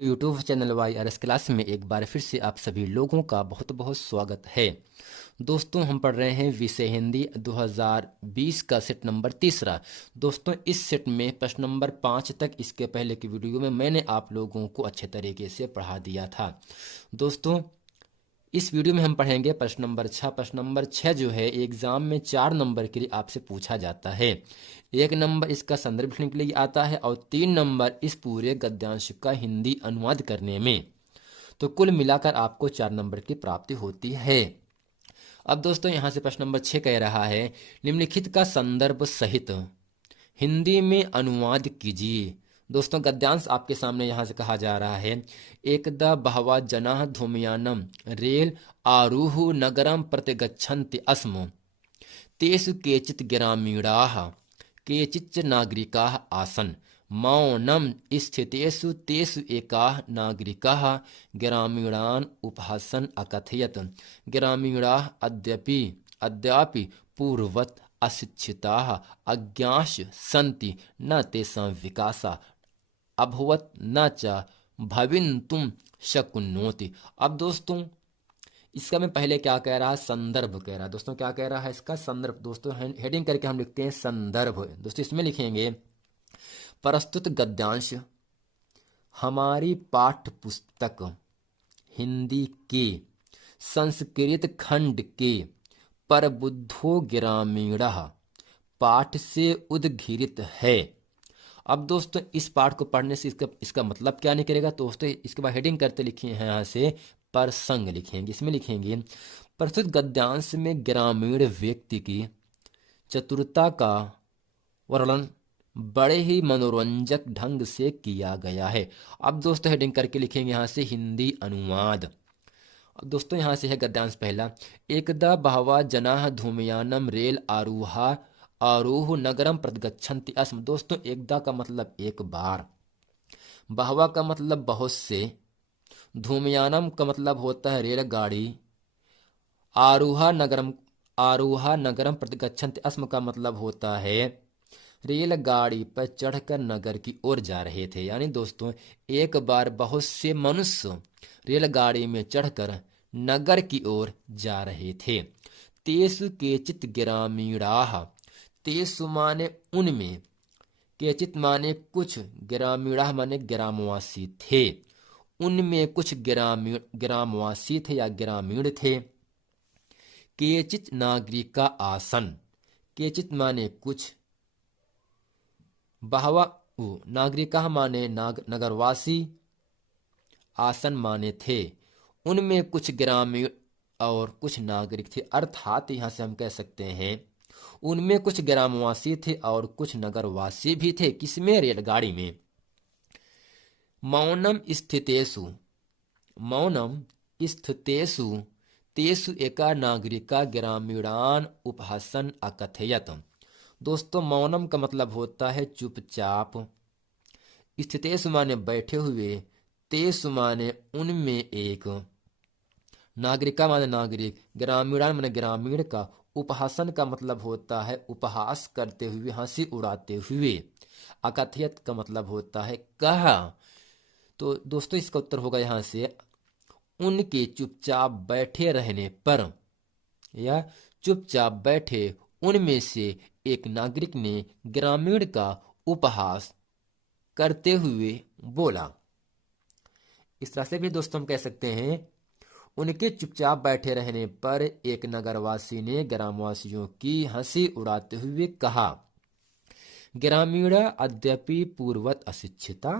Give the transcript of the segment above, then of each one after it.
YouTube channel Y R S class में एक बार फिर से आप सभी लोगों का बहुत बहुत स्वागत है। दोस्तों, हम पढ़ रहे हैं विषय हिंदी 2020 का सेट नंबर तीसरा। दोस्तों, इस सेट में प्रश्न नंबर 5 तक इसके पहले की वीडियो में मैंने आप लोगों को अच्छे तरीके से पढ़ा दिया था। दोस्तों, इस वीडियो में हम पढ़ेंगे प्रश्न नंबर 6। प्रश्न नंबर 6 जो है एग्जाम में 4 नंबर के लिए आपसे पूछा जाता है। 1 नंबर इसका संदर्भ लिखने के लिए आता है और 3 नंबर इस पूरे गद्यांश का हिंदी अनुवाद करने में। तो कुल मिलाकर आपको 4 नंबर की प्राप्ति होती है। अब दोस्तों, यहां से प्रश्न नंबर 6 कह रहा है, निम्नलिखित का संदर्भ सहित हिंदी में अनुवाद कीजिए। दोस्तों, गद्यांश आपके सामने यहां से कहा जा रहा है। एकदा बहवा जनाः धूमयानं रेल आरुः नगरं प्रतिगच्छन्ति अस्म तेषु केचित् ग्रामीणाः केचिच्च नागरिकाः आसन् मौनं स्थितेषु तेषु एकाः नागरिकः ग्रामीणान् उपहासन् अकथयत् ग्रामीणाः अद्यापि पूर्ववत् अशिक्षिताः अज्ञाः सन्ति न तेषां विकासः अभवत् न च भवितुं शक्नोति। अब दोस्तों, इसका मैं पहले क्या कह रहा है, संदर्भ कह रहा है। दोस्तों, क्या कह रहा है, इसका संदर्भ। दोस्तों, हेडिंग करके हम लिखते हैं संदर्भ। दोस्तों, इसमें लिखेंगे प्रस्तुत गद्यांश हमारी पाठ्य पुस्तक हिंदी के संस्कृत खंड के प्रबुद्धो ग्रामीणः पाठ से उद्घृत है। अब दोस्तों, इस पाठ को पढ़ने से इसका मतलब क्या निकलेगा। तो दोस्तों, इसके बाद हेडिंग करते लिखे हैं यहाँ से प्रसंग लिखेंगे। इसमें लिखेंगे प्रस्तुत गद्यांश में ग्रामीण व्यक्ति की चतुरता का वर्णन बड़े ही मनोरंजक ढंग से किया गया है। अब दोस्तों, हेडिंग करके लिखेंगे यहाँ से हिंदी अनुवाद। अब दोस्तों, यहाँ से है गद्यांश पहला। एकदा बहवा जनाः धूमयानं रेल आरुः नगरम प्रतिगच्छन्ति अस्म। दोस्तों, एकदा का मतलब एक बार, बहवा का मतलब बहुत से, धूमयानम का मतलब होता है रेलगाड़ी, आरुहा नगरम प्रतिगच्छन्ति अस्म का मतलब होता है रेलगाड़ी पर चढ़कर नगर की ओर जा रहे थे। यानी दोस्तों, एक बार बहुत से मनुष्य रेलगाड़ी में चढ़कर नगर की ओर जा रहे थे। तेषु केचित् ग्रामीणाः, तेषु माने उनमें, केचित माने कुछ, ग्रामीणाः माने ग्रामवासी थे। उनमें कुछ ग्रामवासी थे या ग्रामीण थे। केचित नागरिका आसन, केचित माने कुछ, बहवा नागरिका माने नगरवासी, आसन माने थे। उनमें कुछ ग्रामीण और कुछ नागरिक थे। अर्थात यहां से हम कह सकते हैं उनमें कुछ ग्रामवासी थे और कुछ नगरवासी भी थे। किसमें, रेलगाड़ी में। मौनम स्थितेषु तेषु एका नागरिका ग्रामीणान उपहासन अकथयत। दोस्तों, मौनम का मतलब होता है चुपचाप, स्थितेषु माने बैठे हुए, तेषु माने उनमें एक, नागरिका माने नागरिक, ग्रामीणान माने ग्रामीण का, उपहासन का मतलब होता है उपहास करते हुए, हंसी उड़ाते हुए, अकथयत का मतलब होता है कहा। तो दोस्तों, इसका उत्तर होगा यहां से उनके चुपचाप बैठे रहने पर, या चुपचाप बैठे उनमें से एक नागरिक ने ग्रामीण का उपहास करते हुए बोला। इस तरह से भी दोस्तों हम कह सकते हैं उनके चुपचाप बैठे रहने पर एक नगरवासी ने ग्रामवासियों की हंसी उड़ाते हुए कहा, ग्रामीणा अद्यापि पूर्वत अशिक्षिता।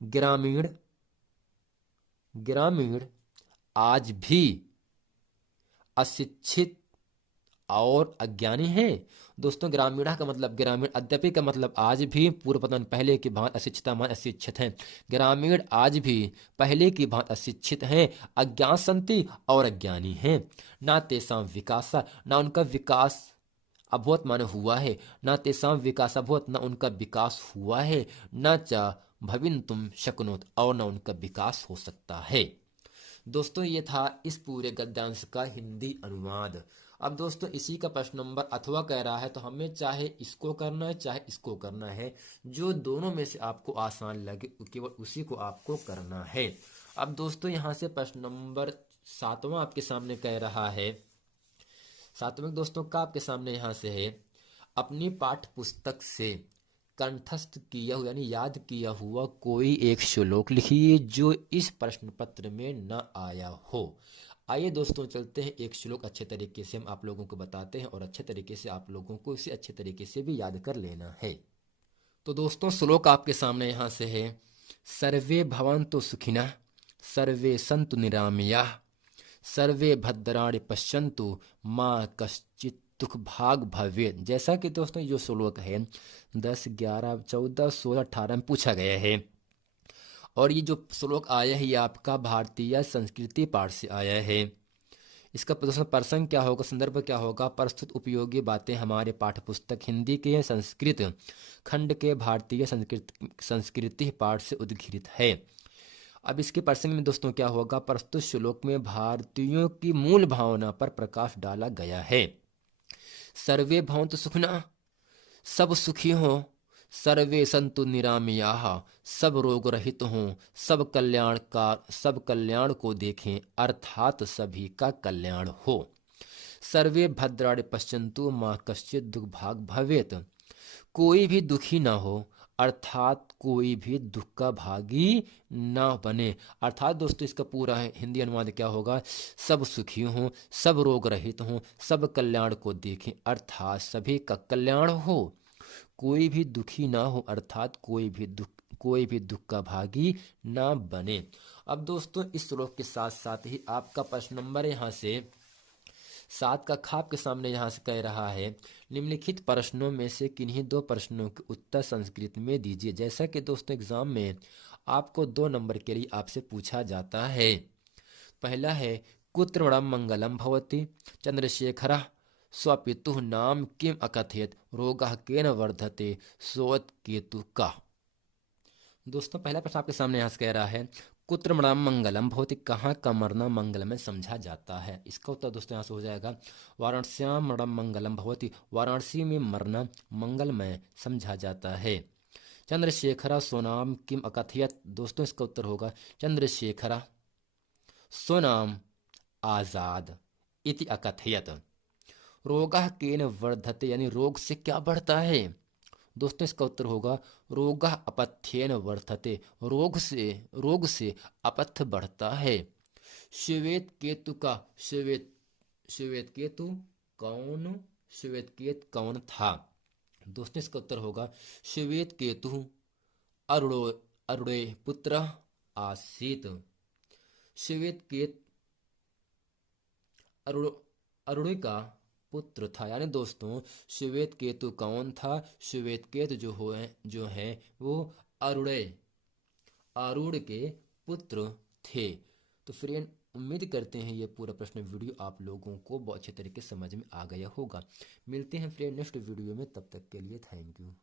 ग्रामीण आज भी अशिक्षित और अज्ञानी है। दोस्तों, ग्रामीणा का मतलब ग्रामीण, अद्यापि का मतलब आज भी, पूर्व पतन पहले की भांति, अशिक्षिता मान अशिक्षित हैं। ग्रामीण आज भी पहले की भांति अशिक्षित हैं, अज्ञान संति और अज्ञानी हैं। ना तेसाम विकासा, ना उनका विकास अभवत माने हुआ है, ना तेसाम विकास अभवत, ना उनका विकास हुआ है, न च भवितुम शक्नोत, और ना उनका विकास हो सकता है। दोस्तों, ये था इस पूरे गद्यांश का हिंदी अनुवाद। अब दोस्तों इसी का प्रश्न नंबर अथवा कह रहा है, तो हमें चाहे इसको करना है चाहे इसको करना है, जो दोनों में से आपको आसान लगे केवल उसी को आपको करना है। अब दोस्तों यहाँ से प्रश्न नंबर 7वां आपके सामने कह रहा है, 7वें दोस्तों का आपके सामने यहाँ से है, अपनी पाठ्य पुस्तक से कंठस्थ किया हुआ यानी याद किया हुआ कोई एक श्लोक लिखिए जो इस प्रश्न पत्र में न आया हो। आइए दोस्तों चलते हैं, एक श्लोक अच्छे तरीके से हम आप लोगों को बताते हैं और अच्छे तरीके से आप लोगों को इसे अच्छे तरीके से भी याद कर लेना है। तो दोस्तों श्लोक आपके सामने यहाँ से है, सर्वे भवन्तु सुखिनः सर्वे सन्तु निरामयाः सर्वे भद्राणि पश्यन्तु माँ कश्चित् दुख भाग भवेत्। जैसा कि दोस्तों ये जो श्लोक है 10, 11, 14, 16, 18 में पूछा गया है और ये जो श्लोक आया है ये आपका भारतीय संस्कृति पाठ से आया है। इसका दोस्तों प्रसंग क्या होगा, संदर्भ क्या होगा, प्रस्तुत उपयोगी बातें हमारे पाठ्य पुस्तक हिंदी के संस्कृत खंड के भारतीय संस्कृति पाठ से उद्घृत है। अब इसके प्रसंग में दोस्तों क्या होगा, प्रस्तुत श्लोक में भारतीयों की मूल भावना पर प्रकाश डाला गया है। सर्वे भवन्तु सुखिनः, सब सुखी हों, सर्वे सन्तु निरामयाः, सब रोग रहित हों, सब कल्याण को देखें अर्थात सभी का कल्याण हो। सर्वे भद्राणि पश्यन्तु माँ कश्चित् दुख भाग भवेत्, कोई भी दुखी ना हो अर्थात कोई भी दुख का भागी ना बने। अर्थात दोस्तों इसका पूरा हिंदी अनुवाद क्या होगा, सब सुखी हों, सब रोग रहित हों, सब कल्याण को देखें अर्थात सभी का कल्याण हो, कोई भी दुखी ना हो अर्थात कोई भी दुख का भागी ना बने। अब दोस्तों इस श्लोक के साथ साथ ही आपका प्रश्न नंबर यहाँ से 7 का खाप के सामने यहाँ से कह रहा है, निम्नलिखित प्रश्नों में से किन्हीं 2 प्रश्नों के उत्तर संस्कृत में दीजिए। जैसा कि दोस्तों एग्जाम में आपको 2 नंबर के लिए आपसे पूछा जाता है। पहला है, कुत्र वरम मंगलम भवति चंद्रशेखरः स्वपितुः नाम किम अकथयत् रोगः केन वर्धते सोत्केतु का। दोस्तों पहला प्रश्न आपके सामने यहाँ से कह रहा है, कुत्र मरणम मंगलम भवति, कहाँ का मरना मंगल में समझा जाता है। इसका उत्तर दोस्तों यहाँ से हो जाएगा, वाराणस्याम मरणम मंगलम भवति, वाराणसी में मरना मंगलमय समझा जाता है। चंद्रशेखरा स्वनाम किम अकथयत्, दोस्तों इसका उत्तर होगा, चंद्रशेखरा स्वनाम आजाद इति अकथयत्। रोगः केन वर्धते, यानी रोग से क्या बढ़ता है। दोस्तों इसका उत्तर होगा, रोगः अपथ्येन वर्धते, रोग से अपथ्य बढ़ता है। श्वेत केतु का श्वेत केतु कौन था। दोस्तों इसका उत्तर होगा, श्वेत केतु अरुणे पुत्र आसीत। श्वेत केतु अरुणे का पुत्र था, यानी दोस्तों श्वेत केतु कौन था, श्वेत केतु जो है वो आरूढ़ के पुत्र थे। तो फ्रेंड उम्मीद करते हैं ये पूरा प्रश्न वीडियो आप लोगों को बहुत अच्छे तरीके से समझ में आ गया होगा। मिलते हैं फ्रेंड नेक्स्ट वीडियो में, तब तक के लिए थैंक यू।